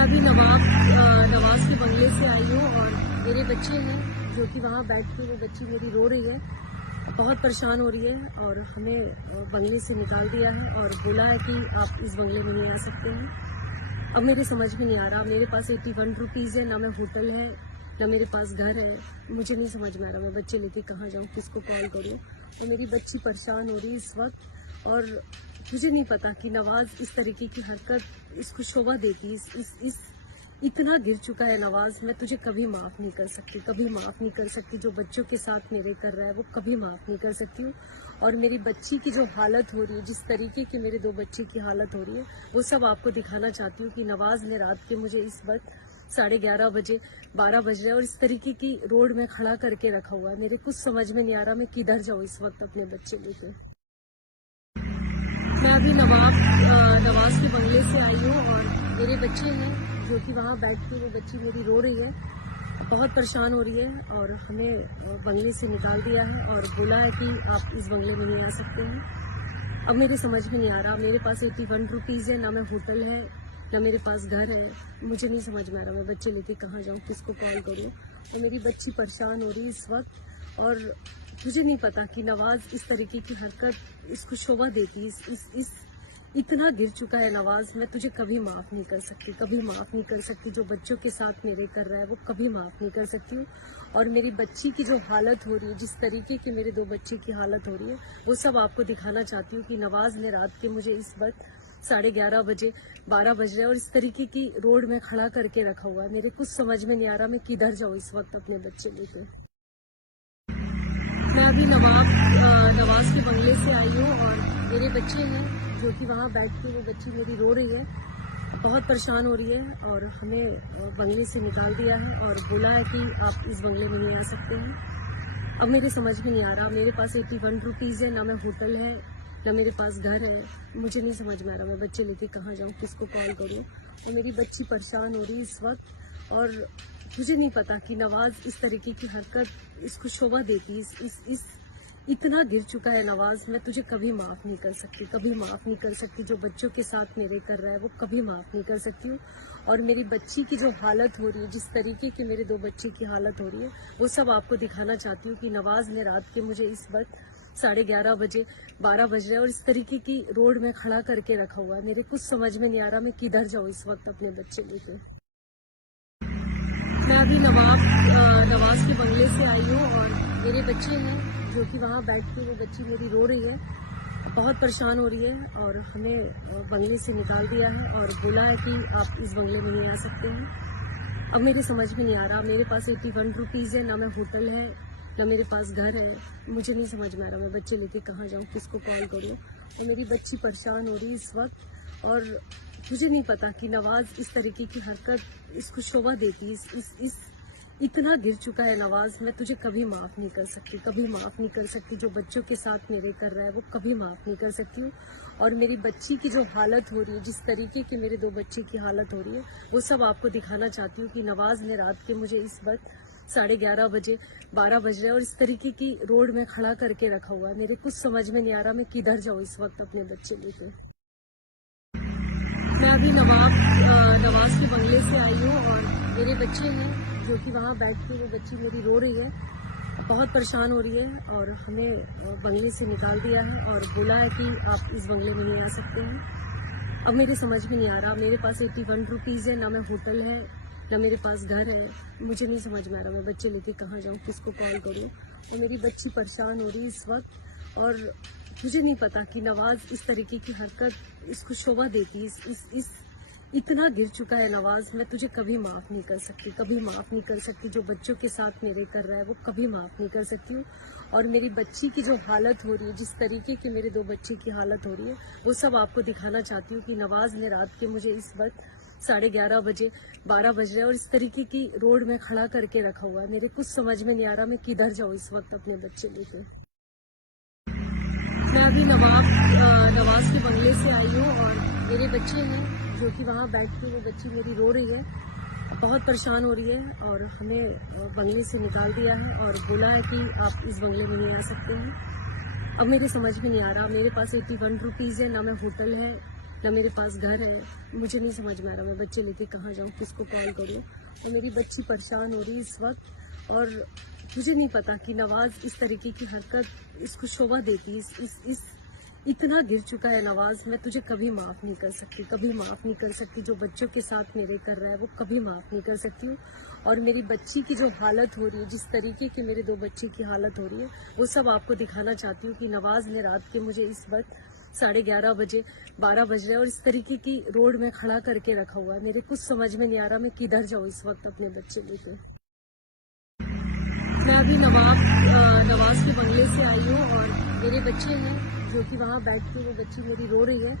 अभी नवाज के बंगले से आई हूँ और मेरे बच्चे हैं जो कि वहाँ बैठ के वो बच्ची मेरी रो रही है, बहुत परेशान हो रही है और हमें बंगले से निकाल दिया है और बोला है कि आप इस बंगले में नहीं आ सकते हैं। अब मेरे समझ में नहीं आ रहा, मेरे पास 81 रुपीज़ है, ना मैं होटल है ना मेरे पास घर है, मुझे नहीं समझ में आ रहा मैं बच्चे लेके कहाँ जाऊँ, किसको कॉल करूँ। और मेरी बच्ची परेशान हो रही है इस वक्त और मुझे नहीं पता कि नवाज इस तरीके की हरकत इसको शोभा देती। इस इतना गिर चुका है नवाज, मैं तुझे कभी माफ़ नहीं कर सकती, कभी माफ़ नहीं कर सकती। जो बच्चों के साथ मेरे कर रहा है वो कभी माफ़ नहीं कर सकती हूँ। और मेरी बच्ची की जो हालत हो रही है, जिस तरीके की मेरे दो बच्चे की हालत हो रही है, वो सब आपको दिखाना चाहती हूँ कि नवाज ने रात के मुझे इस वक्त 11:30 बजे 12 बज रहे हैं और इस तरीके की रोड में खड़ा करके रखा हुआ है। मेरे कुछ समझ में नहीं आ रहा मैं किधर जाऊँ इस वक्त अपने बच्चे लेकर। मैं अभी नवाज के बंगले से आई हूँ और मेरे बच्चे हैं जो कि वहाँ बैठ के वो बच्ची मेरी रो रही है, बहुत परेशान हो रही है और हमें बंगले से निकाल दिया है और बोला है कि आप इस बंगले में नहीं आ सकते हैं। अब मेरे समझ में नहीं आ रहा, मेरे पास 81 रुपीज़ है, ना मैं होटल है ना मेरे पास घर है, मुझे नहीं समझ में आ रहा मैं बच्चे लेके कहाँ जाऊँ, किसको कॉल करूँ। और मेरी बच्ची परेशान हो रही है इस वक्त और मुझे नहीं पता कि नवाज इस तरीके की हरकत इसको शोभा देती। इस इतना गिर चुका है नवाज, मैं तुझे कभी माफ़ नहीं कर सकती, कभी माफ़ नहीं कर सकती। जो बच्चों के साथ मेरे कर रहा है वो कभी माफ़ नहीं कर सकती हूँ। और मेरी बच्ची की जो हालत हो रही है, जिस तरीके की मेरे दो बच्चे की हालत हो रही है, वो सब आपको दिखाना चाहती हूँ कि नवाज ने रात के मुझे इस वक्त 11:30 बजे 12 बज रहे हैं और इस तरीके की रोड में खड़ा करके रखा हुआ है। मेरे कुछ समझ में नहीं आ रहा मैं किधर जाऊँ इस वक्त अपने बच्चे लेकर। मैं अभी नवाज के बंगले से आई हूँ और मेरे बच्चे हैं जो कि वहाँ बैठ के वो बच्ची मेरी रो रही है, बहुत परेशान हो रही है और हमें बंगले से निकाल दिया है और बोला है कि आप इस बंगले में नहीं आ सकते हैं। अब मेरे समझ में नहीं आ रहा, मेरे पास 81 रुपीज़ है, ना मैं होटल है ना मेरे पास घर है, मुझे नहीं समझ में आ रहा मैं बच्चे लेके कहाँ जाऊँ, किसको कॉल करूँ। और मेरी बच्ची परेशान हो रही है इस वक्त और मुझे नहीं पता कि नवाज इस तरीके की हरकत इसको शोभा देती। इस इतना गिर चुका है नवाज, मैं तुझे कभी माफ़ नहीं कर सकती, कभी माफ़ नहीं कर सकती। जो बच्चों के साथ मेरे कर रहा है वो कभी माफ़ नहीं कर सकती हूँ। और मेरी बच्ची की जो हालत हो रही है, जिस तरीके की मेरे दो बच्चे की हालत हो रही है, वो सब आपको दिखाना चाहती हूँ कि नवाज ने रात के मुझे इस वक्त 11:30 बजे 12 बज रहे हैं और इस तरीके की रोड में खड़ा करके रखा हुआ है। मेरे कुछ समझ में नहीं आ रहा मैं किधर जाऊँ इस वक्त अपने बच्चे लेकर। मैं अभी नवाज के बंगले से आई हूँ और मेरे बच्चे हैं जो कि वहाँ बैठ के वो बच्ची मेरी रो रही है, बहुत परेशान हो रही है और हमें बंगले से निकाल दिया है और बोला है कि आप इस बंगले में नहीं आ सकते हैं। अब मेरे समझ में नहीं आ रहा, मेरे पास 81 रुपीज़ है, ना मैं होटल है ना मेरे पास घर है, मुझे नहीं समझ में आ रहा मैं बच्चे लेके कहाँ जाऊँ, किसको कॉल करूँ। और मेरी बच्ची परेशान हो रही है इस वक्त और मुझे नहीं पता कि नवाज इस तरीके की हरकत इसको शोभा देती। इस इतना गिर चुका है नवाज, मैं तुझे कभी माफ़ नहीं कर सकती, कभी माफ़ नहीं कर सकती। जो बच्चों के साथ मेरे कर रहा है वो कभी माफ़ नहीं कर सकती हूँ। और मेरी बच्ची की जो हालत हो रही है, जिस तरीके की मेरे दो बच्चे की हालत हो रही है, वो सब आपको दिखाना चाहती हूँ कि नवाज ने रात के मुझे इस वक्त 11:30 बजे 12 बज रहे हैं और इस तरीके की रोड में खड़ा करके रखा हुआ है। मेरे कुछ समझ में नहीं आ रहा मैं किधर जाऊँ इस वक्त अपने बच्चे लेकर। मैं अभी नवाज के बंगले से आई हूँ और मेरे बच्चे हैं जो कि वहाँ बैठ के वो बच्ची मेरी रो रही है, बहुत परेशान हो रही है और हमें बंगले से निकाल दिया है और बोला है कि आप इस बंगले में नहीं आ सकते हैं। अब मेरे समझ में नहीं आ रहा, मेरे पास 81 रुपीज़ है, ना मैं होटल है ना मेरे पास घर है, मुझे नहीं समझ में आ रहा मैं बच्चे लेके कहाँ जाऊँ, किसको कॉल करूँ। और मेरी बच्ची परेशान हो रही है इस वक्त और मुझे नहीं पता कि नवाज इस तरीके की हरकत इसको शोभा देती। इस इतना गिर चुका है नवाज, मैं तुझे कभी माफ़ नहीं कर सकती, कभी माफ़ नहीं कर सकती। जो बच्चों के साथ मेरे कर रहा है वो कभी माफ़ नहीं कर सकती हूँ। और मेरी बच्ची की जो हालत हो रही है, जिस तरीके की मेरे दो बच्चे की हालत हो रही है, वो सब आपको दिखाना चाहती हूँ कि नवाज ने रात के मुझे इस वक्त 11:30 बजे 12 बज रहे हैं और इस तरीके की रोड में खड़ा करके रखा हुआ है। मेरे कुछ समझ में नहीं आ रहा मैं किधर जाऊँ इस वक्त अपने बच्चे लेकर। मैं अभी नवाज के बंगले से आई हूँ और मेरे बच्चे हैं जो कि वहाँ बैठ के वो बच्ची मेरी रो रही है, बहुत परेशान हो रही है और हमें बंगले से निकाल दिया है और बोला है कि आप इस बंगले में नहीं आ सकते हैं। अब मेरे समझ में नहीं आ रहा, मेरे पास 81 रुपीज़ है, ना मैं होटल है न मेरे पास घर है। मुझे नहीं समझ में आ रहा मैं बच्चे लेके कहाँ जाऊँ, किसको कॉल करूँ। और मेरी बच्ची परेशान हो रही है इस वक्त, और मुझे नहीं पता कि नवाज इस तरीके की हरकत इसको शोभा देती है। इस इतना गिर चुका है नवाज, मैं तुझे कभी माफ नहीं कर सकती, कभी माफ नहीं कर सकती। जो बच्चों के साथ मेरे कर रहा है वो कभी माफ नहीं कर सकती हूँ। और मेरी बच्ची की जो हालत हो रही है, जिस तरीके की मेरे दो बच्चे की हालत हो रही है, वो सब आपको दिखाना चाहती हूँ कि नवाज ने रात के मुझे इस वक्त 11:30 बजे 12 बज रहे हैं और इस तरीके की रोड में खड़ा करके रखा हुआ है। मेरे कुछ समझ में नहीं आ रहा मैं किधर जाऊँ इस वक्त अपने बच्चे लेके। मैं अभी नवाज के बंगले से आई हूँ और मेरे बच्चे हैं जो कि वहाँ बैठ के, वो बच्ची मेरी रो रही है,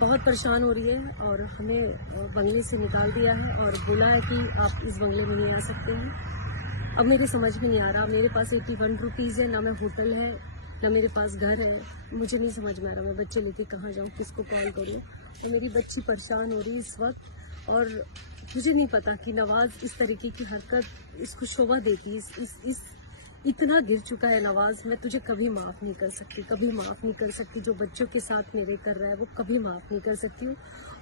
बहुत परेशान हो रही है, और हमें बंगले से निकाल दिया है और बोला है कि आप इस बंगले में नहीं आ सकते हैं। अब मेरे समझ में नहीं आ रहा, मेरे पास 81 रुपीज़ है, ना मैं होटल है, ना मेरे पास घर है। मुझे नहीं समझ में आ रहा मैं बच्चे लेके कहाँ जाऊँ, किसको कॉल करूँ। और मेरी बच्ची परेशान हो रही है इस वक्त, और मुझे नहीं पता कि नवाज इस तरीके की हरकत इसको शोभा देती है। इस इतना गिर चुका है नवाज, मैं तुझे कभी माफ नहीं कर सकती, कभी माफ नहीं कर सकती। जो बच्चों के साथ मेरे कर रहा है वो कभी माफ नहीं कर सकती हूँ।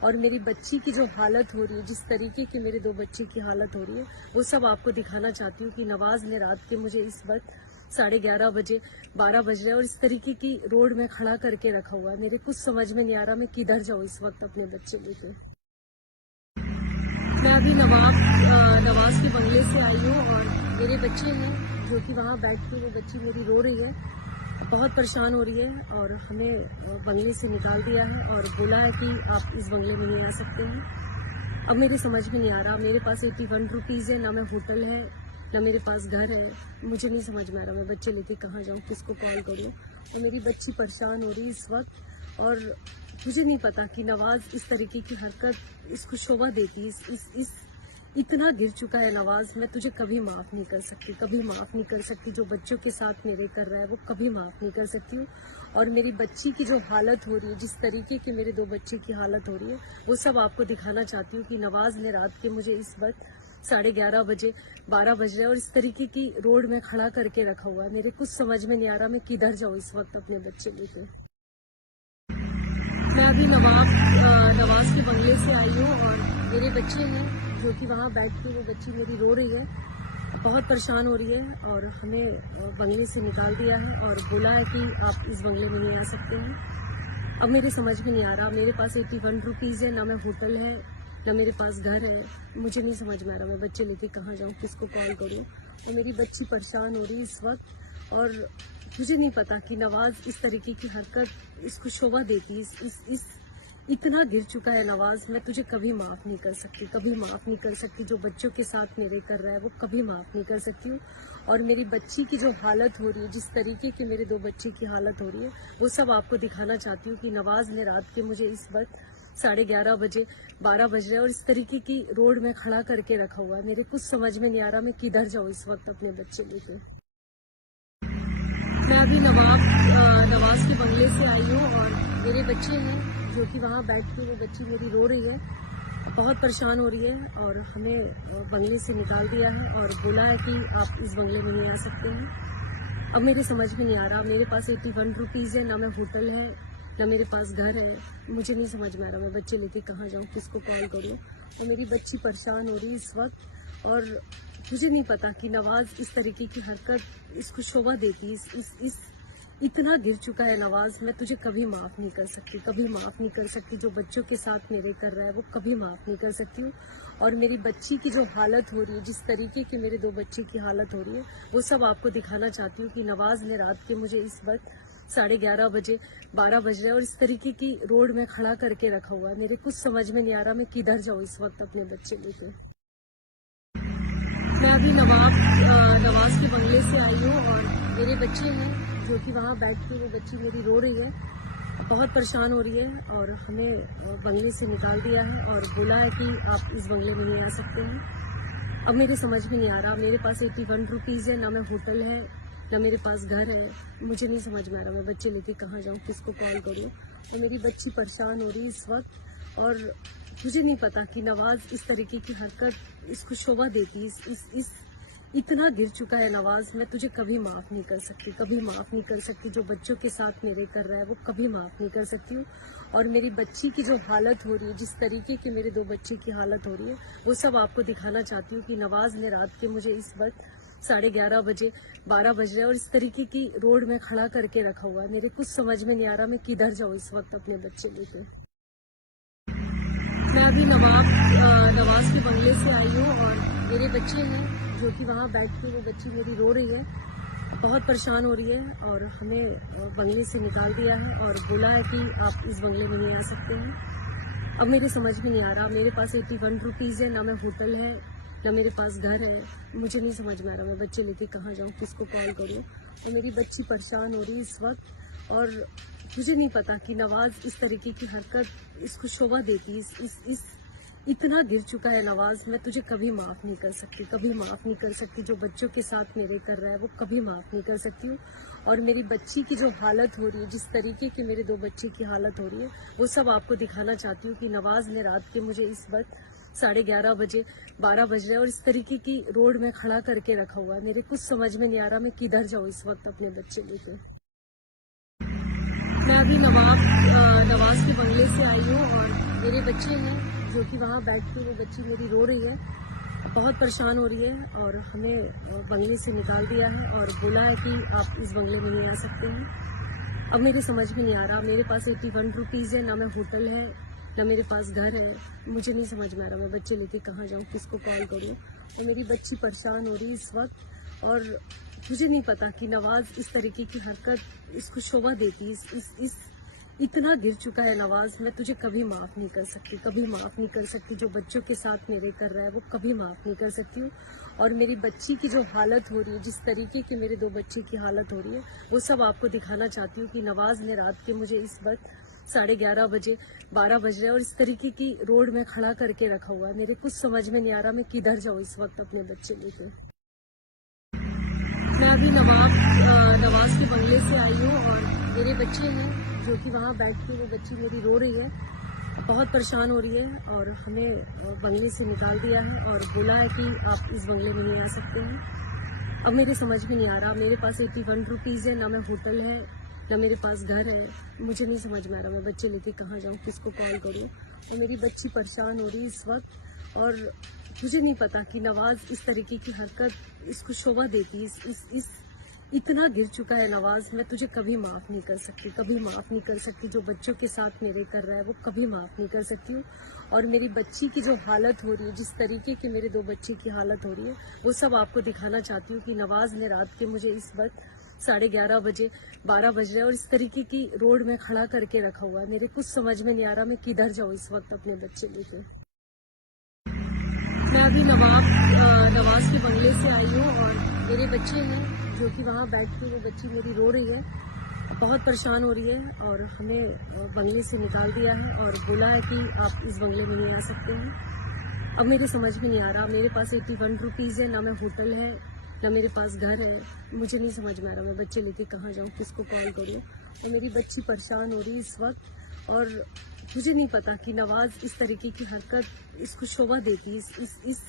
और मेरी बच्ची की जो हालत हो रही है, जिस तरीके की मेरे दो बच्चे की हालत हो रही है, वो सब आपको दिखाना चाहती हूँ कि नवाज ने रात के मुझे इस वक्त 11:30 बजे 12 बज रहे हैं और इस तरीके की रोड में खड़ा करके रखा हुआ है। मेरे कुछ समझ में नहीं आ रहा मैं किधर जाऊँ इस वक्त अपने बच्चे लेके। मैं अभी नवाज के बंगले से आई हूँ और मेरे बच्चे हैं जो कि वहाँ बैठ के, वो बच्ची मेरी रो रही है, बहुत परेशान हो रही है, और हमें बंगले से निकाल दिया है और बोला है कि आप इस बंगले में नहीं आ सकते हैं। अब मेरे समझ में नहीं आ रहा, मेरे पास 81 रुपीज़ है, ना मैं होटल है, ना मेरे पास घर है। मुझे नहीं समझ में आ रहा मैं बच्चे लेके कहाँ जाऊँ, किसको कॉल करूँ। और मेरी बच्ची परेशान हो रही है इस वक्त, और मुझे नहीं पता कि नवाज इस तरीके की हरकत इसको शोभा देती है। इस इतना गिर चुका है नवाज, मैं तुझे कभी माफ नहीं कर सकती, कभी माफ नहीं कर सकती। जो बच्चों के साथ मेरे कर रहा है वो कभी माफ नहीं कर सकती हूँ। और मेरी बच्ची की जो हालत हो रही है, जिस तरीके की मेरे दो बच्चे की हालत हो रही है, वो सब आपको दिखाना चाहती हूँ कि नवाज ने रात के मुझे इस वक्त 11:30 बजे 12 बज रहे हैं और इस तरीके की रोड में खड़ा करके रखा हुआ है। मेरे कुछ समझ में नहीं आ रहा मैं किधर जाऊँ इस वक्त अपने बच्चे लेके। मैं अभी नवाज के बंगले से आई हूँ और मेरे बच्चे हैं जो कि वहाँ बैठ के, वो बच्ची मेरी रो रही है, बहुत परेशान हो रही है, और हमें बंगले से निकाल दिया है और बोला है कि आप इस बंगले में नहीं आ सकते हैं। अब मेरे समझ में नहीं आ रहा, मेरे पास 81 रुपीज़ है, ना मैं होटल है, ना मेरे पास घर है। मुझे नहीं समझ में आ रहा मैं बच्चे लेके कहाँ जाऊँ, किसको कॉल करूँ। और मेरी बच्ची परेशान हो रही है इस वक्त, और मुझे नहीं पता कि नवाज इस तरीके की हरकत इसको शोभा देती है। इस इतना गिर चुका है नवाज, मैं तुझे कभी माफ नहीं कर सकती, कभी माफ नहीं कर सकती। जो बच्चों के साथ मेरे कर रहा है वो कभी माफ नहीं कर सकती हूँ। और मेरी बच्ची की जो हालत हो रही है, जिस tरीके की मेरे दो बच्चे की हालत हो रही है, वो सब आपको दिखाना चाहती हूँ कि नवाज ने रात के मुझे इस वक्त 11:30 बजे 12 बज रहे हैं और इस तरीके की रोड में खड़ा करके रखा हुआ है। मेरे कुछ समझ में नहीं आ रहा मैं किधर जाऊँ इस वक्त अपने बच्चे लेके। मैं अभी नवाज के बंगले से आई हूँ और मेरे बच्चे हैं जो कि वहाँ बैठ के, वो बच्ची मेरी रो रही है, बहुत परेशान हो रही है, और हमें बंगले से निकाल दिया है और बोला है कि आप इस बंगले में नहीं आ सकते हैं। अब मेरे समझ में नहीं आ रहा, मेरे पास 81 रुपीज़ है, ना मैं होटल है, ना मेरे पास घर है। मुझे नहीं समझ में आ रहा मैं बच्चे लेके कहाँ जाऊँ, किसको कॉल करूँ। और मेरी बच्ची परेशान हो रही है इस वक्त, और मुझे नहीं पता कि नवाज इस तरीके की हरकत इसको शोभा देती है। इस इतना गिर चुका है नवाज, मैं तुझे कभी माफ नहीं कर सकती, कभी माफ नहीं कर सकती। जो बच्चों के साथ मेरे कर रहा है वो कभी माफ नहीं कर सकती हूँ। और मेरी बच्ची की जो हालत हो रही है, जिस तरीके की मेरे दो बच्चे की हालत हो रही है, वो सब आपको दिखाना चाहती हूँ कि नवाज ने रात के मुझे इस वक्त 11:30 बजे 12 बज रहे हैं और इस तरीके की रोड में खड़ा करके रखा हुआ है। मेरे कुछ समझ में नहीं आ रहा मैं किधर जाऊँ इस वक्त अपने बच्चे लेके। मैं अभी नवाज के बंगले से आई हूँ और मेरे बच्चे हैं जो कि वहाँ बैठ के, वो बच्ची मेरी रो रही है, बहुत परेशान हो रही है, और हमें बंगले से निकाल दिया है और बोला है कि आप इस बंगले में नहीं आ सकते हैं। अब मेरे समझ में नहीं आ रहा, मेरे पास 81 रुपीज़ है, ना मैं होटल है, ना मेरे पास घर है। मुझे नहीं समझ में आ रहा मैं बच्चे लेके कहाँ जाऊँ, किसको कॉल करूँ। और मेरी बच्ची परेशान हो रही है इस वक्त, और मुझे नहीं पता कि नवाज इस तरीके की हरकत इसको शोभा देती है। इस इतना गिर चुका है नवाज, मैं तुझे कभी माफ नहीं कर सकती, कभी माफ नहीं कर सकती। जो बच्चों के साथ मेरे कर रहा है वो कभी माफ नहीं कर सकती हूँ। और मेरी बच्ची की जो हालत हो रही है, जिस तरीके की मेरे 2 बच्चे की हालत हो रही है, वो सब आपको दिखाना चाहती हूँ कि नवाज ने रात के मुझे इस वक्त 11:30 बजे 12 बज रहे हैं और इस तरीके की रोड में खड़ा करके रखा हुआ है। मेरे कुछ समझ में नहीं आ रहा मैं किधर जाऊँ इस वक्त अपने बच्चे लेके। मैं अभी नवाज के बंगले से आई हूँ और मेरे बच्चे हैं जो कि वहाँ बैठ के, वो बच्ची मेरी रो रही है, बहुत परेशान हो रही है और हमें बंगले से निकाल दिया है और बोला है कि आप इस बंगले में नहीं आ सकते हैं। अब मेरे समझ में नहीं आ रहा, मेरे पास 81 रुपीज़ है, ना मैं होटल है ना मेरे पास घर है, मुझे नहीं समझ में आ रहा मैं बच्चे लेके कहाँ जाऊँ, किसको कॉल करूँ। और मेरी बच्ची परेशान हो रही है इस वक्त और मुझे नहीं पता कि नवाज इस तरीके की हरकत इसको शोभा देती है। इस इतना गिर चुका है नवाज, मैं तुझे कभी माफ नहीं कर सकती, कभी माफ नहीं कर सकती। जो बच्चों के साथ मेरे कर रहा है वो कभी माफ नहीं कर सकती हूँ। और मेरी बच्ची की जो हालत हो रही है, जिस तरीके की मेरे 2 बच्चे की हालत हो रही है, वो सब आपको दिखाना चाहती हूँ कि नवाज ने रात के मुझे इस वक्त 11:30 बजे 12 बज रहे हैं और इस तरीके की रोड में खड़ा करके रखा हुआ है। मेरे कुछ समझ में नहीं आ रहा मैं किधर जाऊँ इस वक्त अपने बच्चे लेके। मैं अभी नवाज के बंगले से आई हूँ और मेरे बच्चे हैं जो कि वहाँ बैठ के, वो बच्ची मेरी रो रही है, बहुत परेशान हो रही है और हमें बंगले से निकाल दिया है और बोला है कि आप इस बंगले में नहीं आ सकते हैं। अब मेरे समझ में नहीं आ रहा, मेरे पास 81 रुपीज़ है, ना मैं होटल है ना मेरे पास घर है, मुझे नहीं समझ में आ रहा मैं बच्चे लेके कहाँ जाऊँ, किसको कॉल करूँ। और मेरी बच्ची परेशान हो रही है इस वक्त और मुझे नहीं पता कि नवाज इस तरीके की हरकत इसको शोभा देती है। इस इतना गिर चुका है नवाज, मैं तुझे कभी माफ नहीं कर सकती, कभी माफ नहीं कर सकती। जो बच्चों के साथ मेरे कर रहा है वो कभी माफ नहीं कर सकती हूँ। और मेरी बच्ची की जो हालत हो रही है, जिस तरीके की मेरे 2 बच्चे की हालत हो रही है, वो सब आपको दिखाना चाहती हूँ कि नवाज ने रात के मुझे इस वक्त 11:30 बजे 12 बज रहे हैं और इस तरीके की रोड में खड़ा करके रखा हुआ है। मेरे कुछ समझ में नहीं आ रहा मैं किधर जाऊँ इस वक्त अपने बच्चे लेके। मैं अभी नवाज के बंगले से आई हूँ और मेरे बच्चे हैं जो कि वहाँ बैठ के, वो बच्ची मेरी रो रही है, बहुत परेशान हो रही है और हमें बंगले से निकाल दिया है और बोला है कि आप इस बंगले में नहीं आ सकते हैं। अब मेरे समझ में नहीं आ रहा, मेरे पास 81 रुपीज़ है, ना मैं होटल है ना मेरे पास घर है, मुझे नहीं समझ में आ रहा मैं बच्चे लेके कहाँ जाऊँ, किसको कॉल करूँ। और मेरी बच्ची परेशान हो रही है इस वक्त और मुझे नहीं पता कि नवाज इस तरीके की हरकत इसको शोभा देती है। इस इतना गिर चुका है नवाज, मैं तुझे कभी माफ नहीं कर सकती, कभी माफ नहीं कर सकती। जो बच्चों के साथ मेरे कर रहा है वो कभी माफ नहीं कर सकती हूँ। और मेरी बच्ची की जो हालत हो रही है, जिस तरीके की मेरे 2 बच्चे की हालत हो रही है, वो सब आपको दिखाना चाहती हूँ कि नवाज ने रात के मुझे इस वक्त 11:30 बजे 12 बज रहे हैं और इस तरीके की रोड में खड़ा करके रखा हुआ है। मेरे कुछ समझ में नहीं आ रहा मैं किधर जाऊँ इस वक्त अपने बच्चे लेके। मैं अभी नवाज के बंगले से आई हूँ और मेरे बच्चे हैं जो कि वहाँ बैठ के, वो बच्ची मेरी रो रही है, बहुत परेशान हो रही है और हमें बंगले से निकाल दिया है और बोला है कि आप इस बंगले में नहीं आ सकते हैं। अब मेरे समझ में नहीं आ रहा, मेरे पास 81 रुपीज़ है, ना मैं होटल है ना मेरे पास घर है, मुझे नहीं समझ में आ रहा मैं बच्चे लेके कहाँ जाऊँ, किसको कॉल करूँ। और मेरी बच्ची परेशान हो रही है इस वक्त और मुझे नहीं पता कि नवाज इस तरीके की हरकत इसको शोभा देती है। इस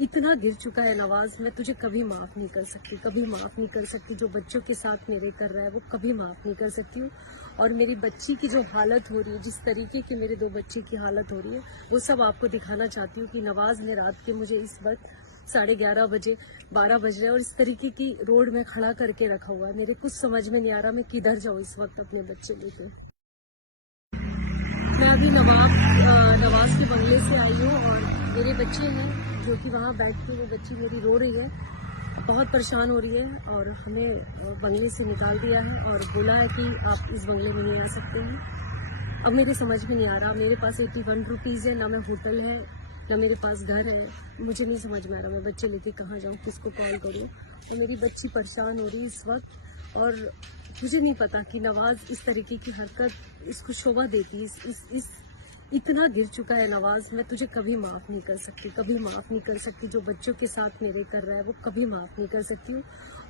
इतना गिर चुका है नवाज, मैं तुझे कभी माफ नहीं कर सकती, कभी माफ नहीं कर सकती। जो बच्चों के साथ मेरे कर रहा है वो कभी माफ नहीं कर सकती हूँ। और मेरी बच्ची की जो हालत हो रही है, जिस तरीके की मेरे 2 बच्चे की हालत हो रही है, वो सब आपको दिखाना चाहती हूँ कि नवाज ने रात के मुझे इस वक्त 11:30 बजे 12 बज रहे हैं और इस तरीके की रोड में खड़ा करके रखा हुआ है। मेरे कुछ समझ में नहीं आ रहा मैं किधर जाऊँ इस वक्त अपने बच्चे लेके। मैं अभी नवाज के बंगले से आई हूँ और मेरे बच्चे हैं जो कि वहाँ बैठ के, वो बच्ची मेरी रो रही है, बहुत परेशान हो रही है और हमें बंगले से निकाल दिया है और बोला है कि आप इस बंगले में नहीं आ सकते हैं। अब मेरे समझ में नहीं आ रहा, मेरे पास 81 रुपीज़ है, ना मैं होटल है ना मेरे पास घर है, मुझे नहीं समझ में आ रहा मैं बच्चे लेके कहाँ जाऊँ, किसको कॉल करूँ। और मेरी बच्ची परेशान हो रही है इस वक्त और मुझे नहीं पता कि नवाज इस तरीके की हरकत इसको शोभा देती है। इस इतना गिर चुका है नवाज, मैं तुझे कभी माफ नहीं कर सकती, कभी माफ नहीं कर सकती। जो बच्चों के साथ मेरे कर रहा है वो कभी माफ नहीं कर सकती हूँ।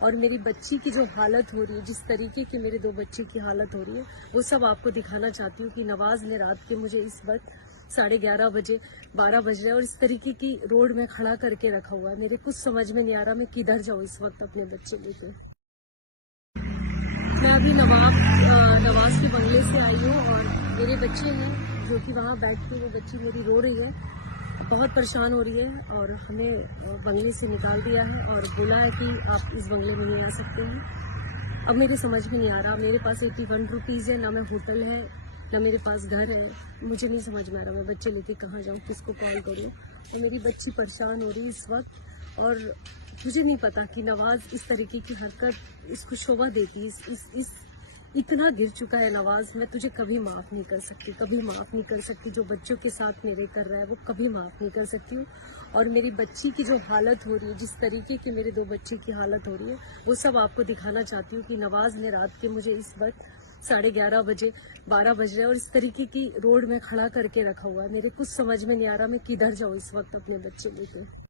और मेरी बच्ची की जो हालत हो रही है, जिस तरीके की मेरे 2 बच्चे की हालत हो रही है, वो सब आपको दिखाना चाहती हूँ कि नवाज ने रात के मुझे इस वक्त 11:30 बजे 12 बज रहे हैं और इस तरीके की रोड में खड़ा करके रखा हुआ है। मेरे कुछ समझ में नहीं आ रहा मैं किधर जाऊँ इस वक्त अपने बच्चे लेके। मैं अभी नवाज के बंगले से आई हूँ और मेरे बच्चे हैं जो कि वहाँ बैठ के वो बच्ची मेरी रो रही है, बहुत परेशान हो रही है और हमें बंगले से निकाल दिया है और बोला है कि आप इस बंगले में नहीं आ सकते हैं। अब मेरे समझ में नहीं आ रहा, मेरे पास 81 रुपीज़ है, ना मैं होटल है ना मेरे पास घर है। मुझे नहीं समझ में आ रहा मैं बच्चे लेके कहाँ जाऊँ, किसको कॉल करूँ। और मेरी बच्ची परेशान हो रही है इस वक्त और मुझे नहीं पता कि नवाज इस तरीके की हरकत इसको शोभा देती इस इतना गिर चुका है नवाज। मैं तुझे कभी माफ़ नहीं कर सकती, कभी माफ़ नहीं कर सकती। जो बच्चों के साथ मेरे कर रहा है वो कभी माफ़ नहीं कर सकती हूँ। और मेरी बच्ची की जो हालत हो रही है, जिस तरीके की मेरे 2 बच्चे की हालत हो रही है, वो सब आपको दिखाना चाहती हूँ कि नवाज ने रात के मुझे इस वक्त 11:30 बजे 12 बज रहे हैं और इस तरीके की रोड में खड़ा करके रखा हुआ है। मेरे कुछ समझ में नहीं आ रहा मैं किधर जाऊँ इस वक्त अपने बच्चे लेके।